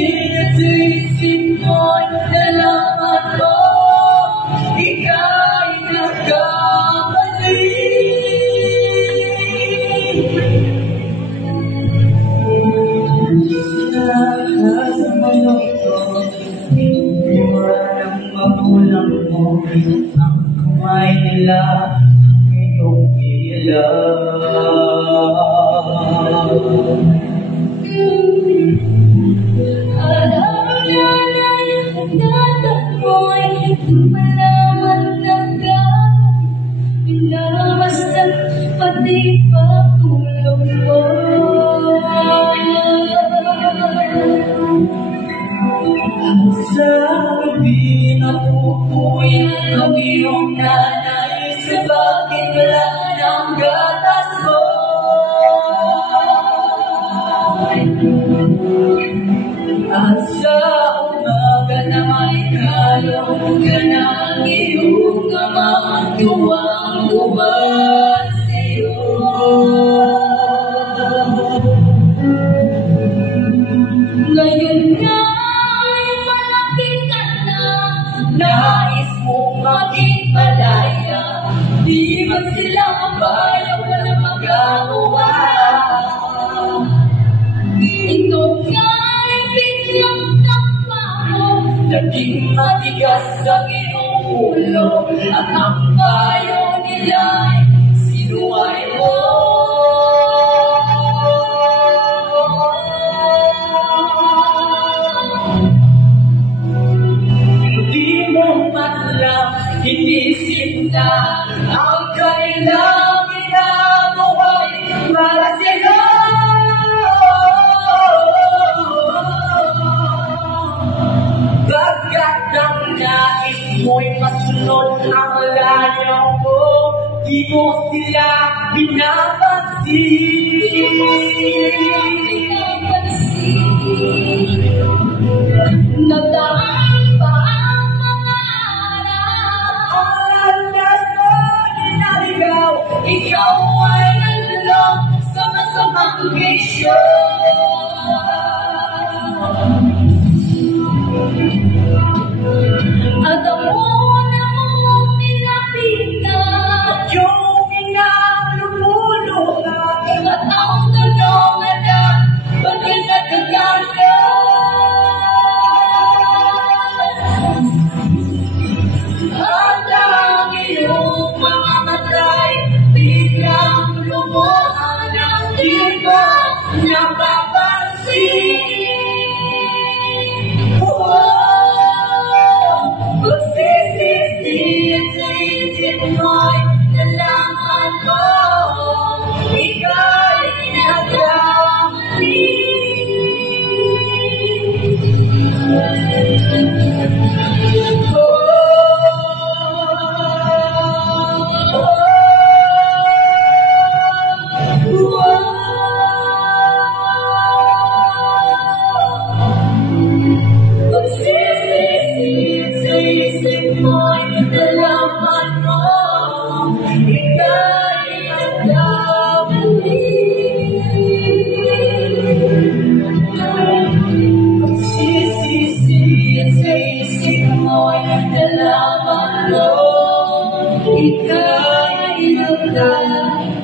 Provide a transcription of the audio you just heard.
Masisisi-sisi mo'y nalaman ko, ika'y nagkamali. Sa mundo ito, iwan ang magulang mo, ang kamay nila ngayong ilan. Pati pagtulog mo, sa gabi napupuyan ang iyong nanay sa bakit wala ng gatas mo. At sa umaga naman ikalong ka ng iyong ama, tuwang-tuwa sa'yo. ngayon nga'y malaki ka na, Nais mong maging malaya, di ba sila mabaya, walang magagawa. ito nga'y biglang takpa mo, Naging matigas ang iyong ulo, at ang payo nila'y sinuway mo. Di mo man lang inisip na ang kanilang ginagawa'y para sa'yo. Bagkat ang nais mo'y masunod ang layo mo, di mo sila nagdaan pa ang mga araw, Ang landas mo inaligaw, ikaw ay nalulong sa masamang bisyo. at ang una mong nilapitan, At yung inalumulungan, at ang tulungan na pagkakagano. at ang iyong mga matay biglang lumuha ng iba napapansin. Magsisisi at sa isip mo'y nalaman mo, ika'y nagkamali. Magsisisi sa isip mo'y nalaman mo, ika'y nagkamali. Magsisisi sa isip mo'y nalaman mo, ika'y nagkamali.